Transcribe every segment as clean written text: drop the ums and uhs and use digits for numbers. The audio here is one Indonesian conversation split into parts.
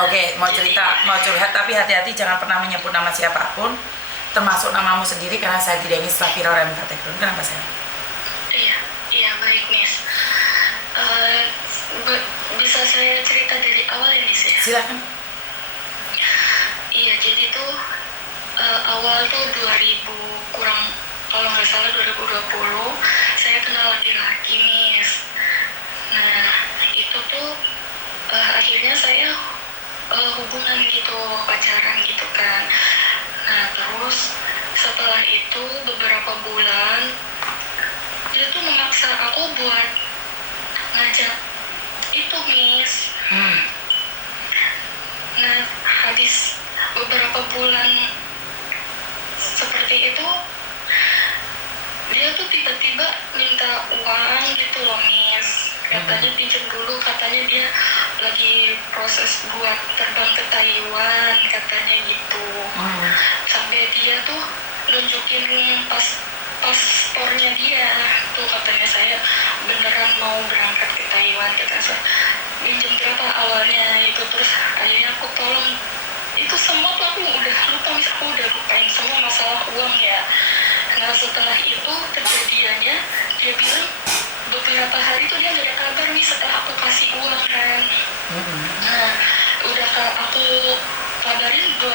Oke, mau cerita, mau curhat, tapi hati-hati jangan pernah menyebut nama siapapun, termasuk namamu sendiri, karena saya tidak ingin setelah viral dan background. Kenapa saya? Iya baik Miss. Bisa saya cerita dari awal ya Miss ya? Silakan. Iya, jadi tuh awal tuh 2000 kurang, kalau nggak salah 2020 saya kenal laki-laki Miss. Nah itu tuh akhirnya saya hubungan gitu, pacaran gitu kan. Nah terus setelah itu beberapa bulan dia tuh memaksa aku buat ngajak itu Miss. Nah habis beberapa bulan seperti itu dia tuh tiba-tiba minta uang gitu loh Miss. Katanya pinjam dulu, katanya dia lagi proses buat terbang ke Taiwan katanya gitu. Sampai dia tuh nunjukin paspornya dia tuh, katanya saya beneran mau berangkat ke Taiwan. Kata saya pinjam berapa awalnya itu, terus akhirnya aku tolong itu semua tuh, aku udah lupa Miss, aku udah lupain semua masalah uang ya. Nah setelah itu kejadiannya dia bilang beberapa hari tuh dia gak ada kabar nih setelah aku kasih uang kan. Nah udah aku kabarin 2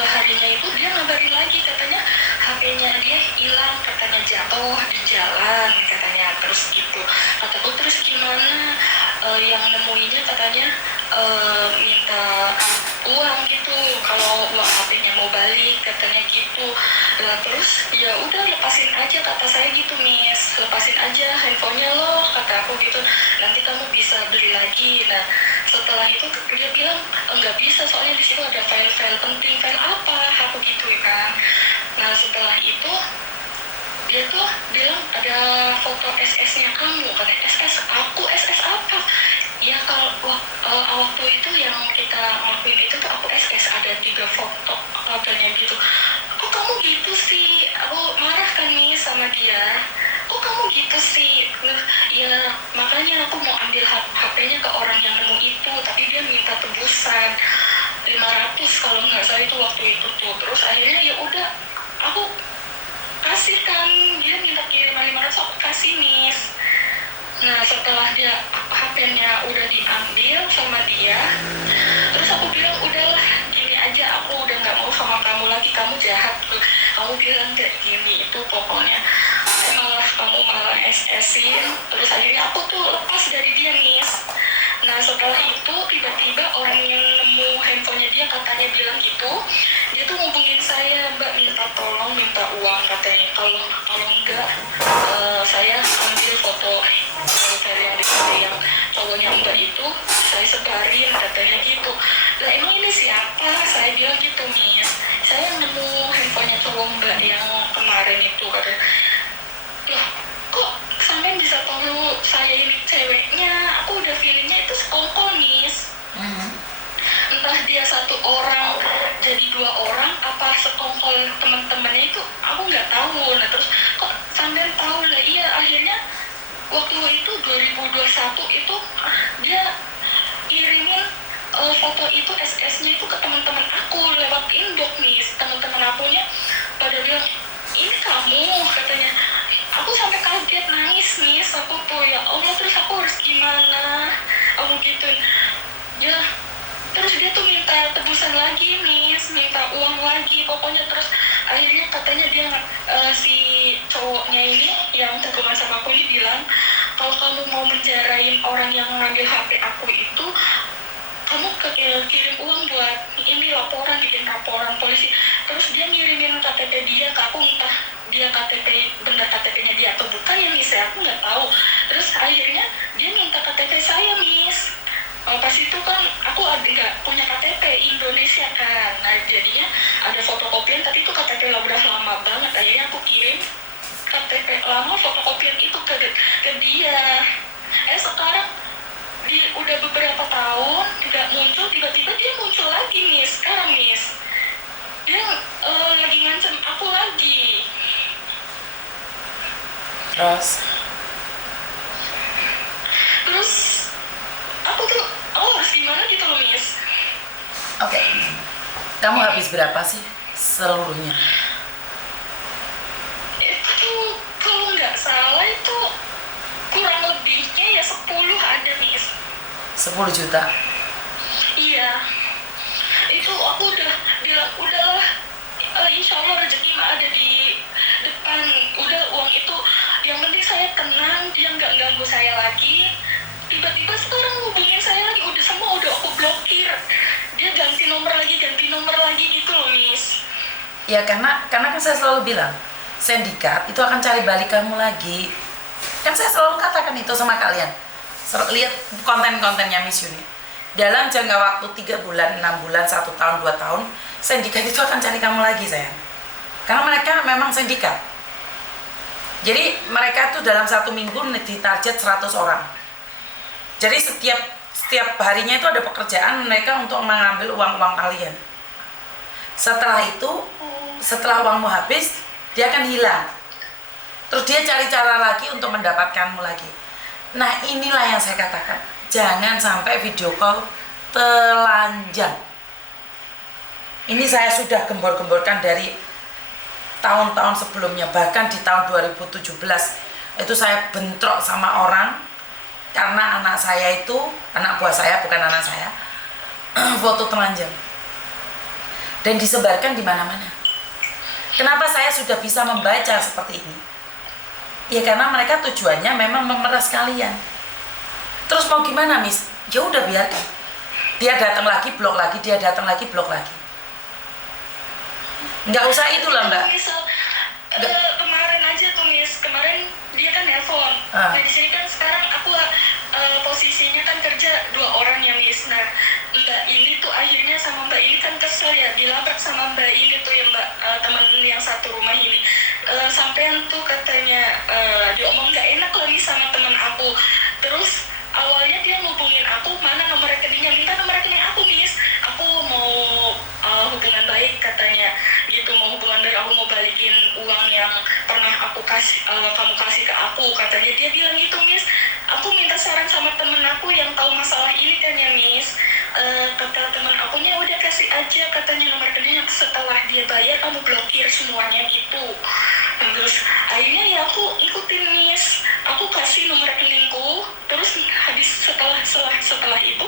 harinya itu dia ngabarin lagi, katanya HP-nya dia hilang, katanya jatuh di jalan katanya. Terus gitu kataku, terus gimana? Yang nemuinya katanya minta uang gitu, kalau uang HP-nya mau balik katanya gitu. Nah terus ya udah lepasin aja kata saya gitu Miss, lepasin aja handphonenya lo kata aku gitu, nanti kamu bisa beli lagi. Nah setelah itu dia bilang nggak bisa, soalnya di situ ada file-file penting. File apa aku gitu kan. Nah setelah itu dia tuh bilang ada foto SS-nya kamu, kan SS aku, SS apa ya, kalau waktu itu yang kita ngelakuin itu tuh aku SS ada 3 foto katanya gitu. Kok kamu gitu sih, aku marah kan nih sama dia, kok kamu gitu sih. Ya makanya aku mau ambil HP-nya ke orang yang nemu itu, tapi dia minta tebusan 500 kalau nggak salah itu waktu itu tuh. Terus akhirnya ya udah aku kasih kan, dia minta kiriman 500 aku kasih Miss. Nah setelah dia HP-nya udah diambil sama dia, terus aku bilang udahlah gini aja, aku udah nggak mau sama kamu lagi, kamu jahat, kamu bilang kayak gini itu pokoknya, kamu malah SS-in. Terus akhirnya aku tuh lepas dari dia Miss. Nah setelah itu tiba-tiba orang yang nemu handphonenya dia katanya bilang gitu, dia tuh ngubungin saya, Mbak minta tolong, minta uang katanya, kalau enggak saya ambil foto yang dipakai yang cowoknya Mbak itu, saya sebarin katanya gitu. Lah emang ini siapa? Saya bilang gitu Miss, saya nemu handphonenya cowok Mbak yang kemarin itu katanya. Lah kok sampai bisa tahu saya ini ceweknya? Aku udah feelingnya itu sekongkol Miss. Entah dia 1 orang jadi 2 orang, apa sekongkol teman-temannya itu aku nggak tahu. Nah terus kok sampai tahu lah. Iya akhirnya waktu itu 2021 itu dia kirimin foto itu SS-nya itu ke teman-teman aku lewat inbox Miss. Teman-teman akunya pada bilang ini kamu katanya. Aku sampai kaget nangis Miss, aku tuh ya Allah, terus aku harus gimana, aku gitu ya. Terus dia tuh minta tebusan lagi Miss, minta uang lagi pokoknya. Terus akhirnya katanya dia si cowoknya ini yang hubungan sama aku ini bilang, kalau kamu mau menjarain orang yang ngambil HP aku itu, kamu kirim uang buat ini laporan, bikin laporan polisi. Terus dia ngirimin KTP dia ke aku, entah dia benar KTP-nya dia atau bukan ya Miss, aku nggak tahu. Terus akhirnya dia minta KTP saya Miss. Pas itu kan aku nggak punya KTP Indonesia kan, nah jadinya ada fotokopian, tapi itu KTP lah udah lama banget. Akhirnya aku kirim KTP lama fotokopian itu ke dia. Sekarang udah beberapa tahun tidak muncul, tiba-tiba dia muncul lagi Miss. Sekarang Miss dia lagi ngancem aku lagi. Terus aku harus gimana Oke. Kamu habis berapa sih seluruhnya? Itu kalau nggak salah itu kurang lebihnya ya 10 ada nih. 10 juta. Iya, itu aku udah bilang udahlah, insya Allah rezeki mah ada di depan. Udah uang itu yang penting saya tenang, dia nggak ganggu saya lagi. Tiba-tiba sekarang hubungin saya lagi, udah semua udah aku blokir. Dia ganti nomor lagi gitu loh, Miss. Ya karena kan saya selalu bilang sindikat itu akan cari balik kamu lagi. Kan saya selalu katakan itu sama kalian. Lihat konten-kontennya Miss Yuni. Dalam jangka waktu 3 bulan, 6 bulan, 1 tahun, 2 tahun, sindikat itu akan cari kamu lagi, sayang. Karena mereka memang sindikat. Jadi mereka tuh dalam 1 minggu ditarget 100 orang. Jadi setiap harinya itu ada pekerjaan mereka untuk mengambil uang-uang kalian. Setelah itu, setelah uangmu habis, dia akan hilang. Terus dia cari cara lagi untuk mendapatkanmu lagi. Nah inilah yang saya katakan, jangan sampai video call telanjang. Ini saya sudah gembor-gemborkan dari tahun-tahun sebelumnya. Bahkan di tahun 2017 itu saya bentrok sama orang karena anak saya itu, anak buah saya bukan anak saya, foto telanjang dan disebarkan di mana-mana. Kenapa saya sudah bisa membaca seperti ini? Ya karena mereka tujuannya memang memeras kalian. Terus mau gimana, Miss? Ya udah biarkan. Dia datang lagi, blok lagi, dia datang lagi, blok lagi. Nggak usah itulah, Mbak. Misal kemarin aja tuh, Miss, kemarin dia kan nelpon. Nah di sini kan sekarang aku posisinya kan kerja 2 orang ya, Miss. Nah Mbak ini tuh akhirnya sama Mbak ini kan kesel ya, dilabrak sama Mbak ini tuh ya, Mbak, teman yang satu rumah ini. Sampean tuh katanya diomong nggak enak lagi sama teman aku. Terus awalnya dia ngubungin aku, mana nomor rekeningnya, minta nomor rekening aku, Miss. Aku mau hubungan baik katanya gitu, mau hubungan baik, aku mau balikin uang yang pernah aku kasih, kamu kasih ke aku katanya. Dia bilang gitu, Miss. Aku minta saran sama temen aku yang tahu masalah ini kan ya, Miss. Kata teman akunya udah kasih aja katanya nomor rekeningnya, setelah dia bayar kamu blokir semuanya gitu. Terus akhirnya ya aku ikutin, Miss. Aku kasih nomor rekeningku, terus habis setelah itu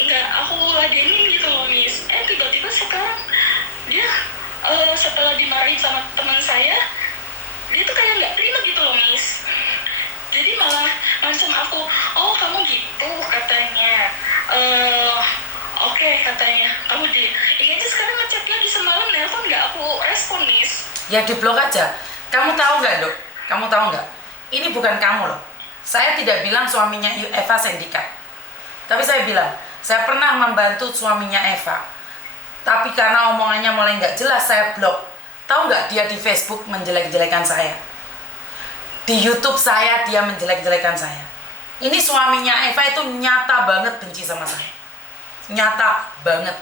nggak aku ladenin gitu loh, Miss. Tiba-tiba sekarang dia setelah dimarahin sama teman saya, dia tuh kayak nggak terima gitu loh, Miss. Jadi malah ngancam aku, oh kamu gitu katanya. Oke, katanya kamu ini aja sekarang ngechat lagi, semalam nelpon nggak aku respon, Miss. Ya diblok aja. Kamu tahu nggak, Dok? Kamu tahu nggak? Ini bukan kamu loh. Saya tidak bilang suaminya Eva sindikat. Tapi saya bilang, saya pernah membantu suaminya Eva. Tapi karena omongannya mulai nggak jelas, saya blok. Tahu nggak dia di Facebook menjelek-jelekan saya? Di YouTube saya dia menjelek-jelekan saya. Ini suaminya Eva itu nyata banget benci sama saya. Nyata banget.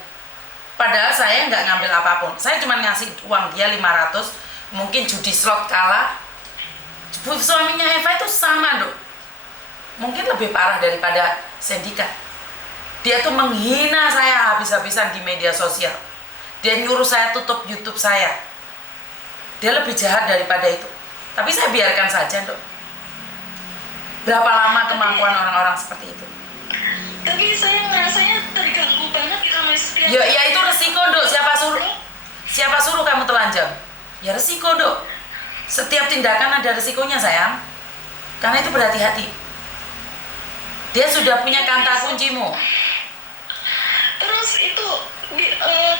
Padahal saya nggak ngambil apapun. Saya cuma ngasih uang dia 500, mungkin judi slot kalah. Suaminya Eva itu sama, Dok. Mungkin lebih parah daripada sindikat. Dia tuh menghina saya habis-habisan di media sosial. Dia nyuruh saya tutup YouTube saya. Dia lebih jahat daripada itu. Tapi saya biarkan saja, Dok. Berapa lama kemampuan orang-orang seperti itu? Tapi saya ngerasanya terganggu banget gitu, Miss. Ya itu resiko, Dok. Siapa suruh kamu telanjang? Ya resiko, Dok. Setiap tindakan ada resikonya, sayang. Karena itu berhati-hati. Dia sudah punya kanta kuncimu. Terus itu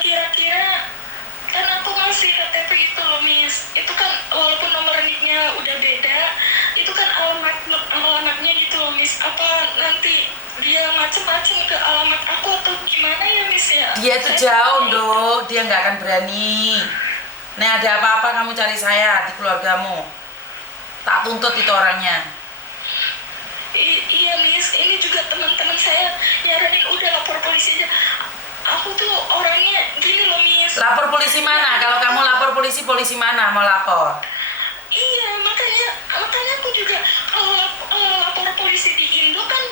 kira-kira kan aku ngasih KTP itu loh, Miss. Itu kan walaupun nomor nicknya udah beda, itu kan alamatnya gitu loh, Miss. Apa nanti dia macem-macem ke alamat aku atau gimana ya, Miss ya? Dia itu jauh, Dok. Dia nggak akan berani. Nah ada apa-apa kamu cari saya di keluargamu. Tak tuntut itu orangnya. Iya, Miss. Ini juga teman-teman saya nyaranin udah lapor polisi aja. Aku tuh orangnya gini loh, Miss. Lapor polisi mana? Kalau kamu lapor polisi, polisi mana mau lapor? Iya, makanya aku juga kalau lapor polisi di Indo kan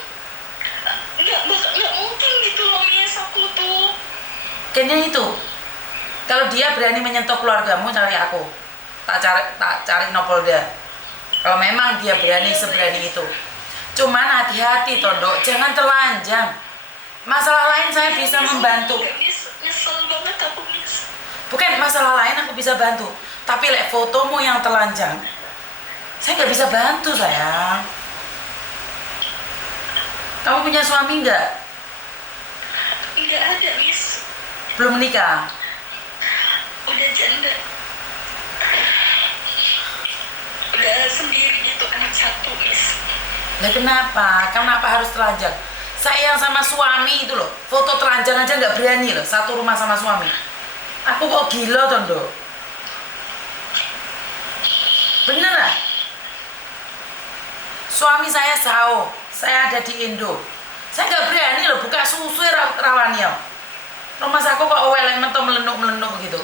nggak mungkin gitu loh, Miss. Aku tuh Kayaknya itu. Kalau dia berani menyentuh keluargamu, cari aku. Tak cari Nopolda. Kalau memang dia berani seberani itu. Cuman hati-hati Tondo, jangan telanjang. Masalah lain saya bisa membantu. Nyesel banget aku, Miss. Bukan masalah lain aku bisa bantu. Tapi fotomu yang telanjang, saya nggak bisa bantu sayang. Kamu punya suami nggak? Nggak ada, Miss. Belum menikah? Udah janda. Udah sendiri gitu, anak satu, Miss. Lah kenapa harus telanjang? Saya yang sama suami itu loh, foto telanjang aja nggak berani loh, satu rumah sama suami. Aku kok gila Tondo? Bener lah. Suami saya Sao, saya ada di Indo. Saya nggak berani loh buka susu rawani ya. Rumah aku kok owel mentok melenuk gitu.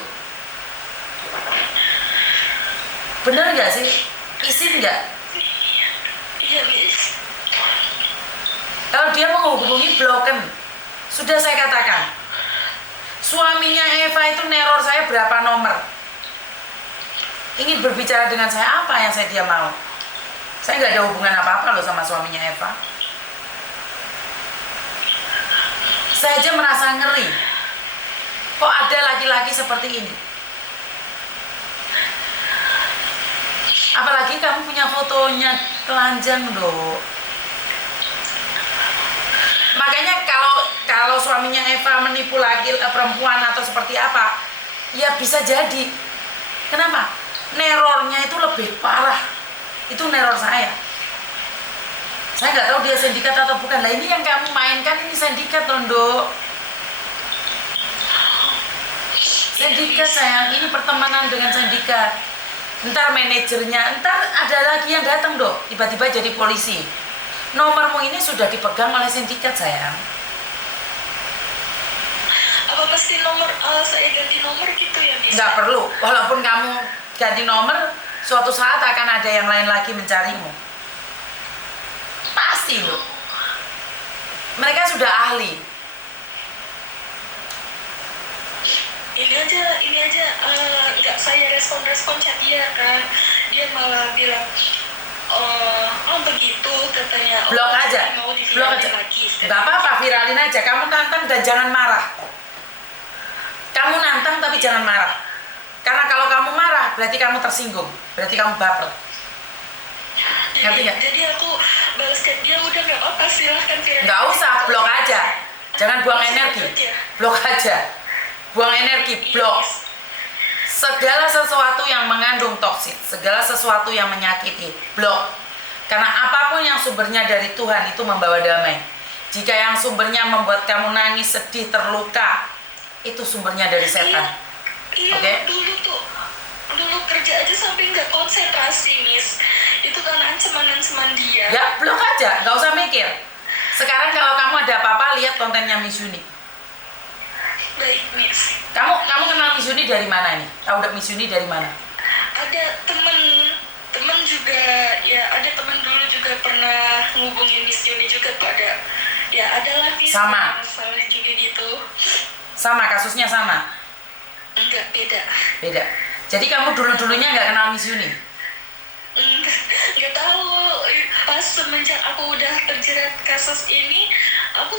Bener nggak sih? Izin nggak? Iya, Miss. Kalau dia mau hubungi bloken, sudah saya katakan. Suaminya Eva itu neror saya berapa nomor. Ingin berbicara dengan saya, apa yang dia mau. Saya nggak ada hubungan apa-apa loh sama suaminya Eva. Saya aja merasa ngeri. Kok ada laki-laki seperti ini? Apalagi kamu punya fotonya telanjang loh. Makanya kalau suaminya Eva menipu perempuan atau seperti apa, ya bisa jadi. Kenapa? Nerornya itu lebih parah. Itu neror saya. Saya nggak tahu dia sindikat atau bukan. Lah ini yang kamu mainkan ini sindikat, Tondo. Sindikat sayang, ini pertemanan dengan sindikat. Ntar manajernya, ntar ada lagi yang datang dong, tiba-tiba jadi polisi. Nomormu ini sudah dipegang oleh sindikat sayang. Apa pasti saya ganti nomor gitu ya, Miss? Nggak perlu, walaupun kamu ganti nomor, suatu saat akan ada yang lain lagi mencarimu. Pasti loh. Mereka sudah ahli. Ini aja nggak saya respon chat dia kan. Dia malah bilang oh begitu katanya. Blok aja. Mau Blok aja. lagi. Nggak apa-apa, viralin aja. Kamu nantang dan jangan marah. Kamu nantang tapi jangan marah. Karena kalau kamu marah berarti kamu tersinggung. Berarti kamu baper. Ngerti nggak? Jadi aku balas chat dia udah nggak apa, silahkan viralin. Nggak usah, blok aja. Jangan buang energi. Blok aja. Buang energi, blok. Segala sesuatu yang mengandung toksit, segala sesuatu yang menyakiti, blok. Karena apapun yang sumbernya dari Tuhan itu membawa damai. Jika yang sumbernya membuat kamu nangis, sedih, terluka, itu sumbernya dari setan. Iya, Oke? Dulu kerja aja sampai nggak konsentrasi, Miss. Itu kan ancaman dia. Ya, blok aja, nggak usah mikir. Sekarang kalau kamu ada apa-apa, lihat kontennya Miss Yuni. Baik, Miss. Kamu kenal Miss Yuni dari mana nih? Tahu Miss Yuni dari mana? Ada temen juga, ya ada temen dulu juga pernah ngubungin Miss Yuni juga pada, ya ada lah Miss. Sama. Masalah juga gitu. Sama, kasusnya sama? Enggak, beda. Beda. Jadi kamu dulu-dulunya nggak kenal Miss Yuni? Nggak tahu. Pas semenjak aku udah terjerat kasus ini, aku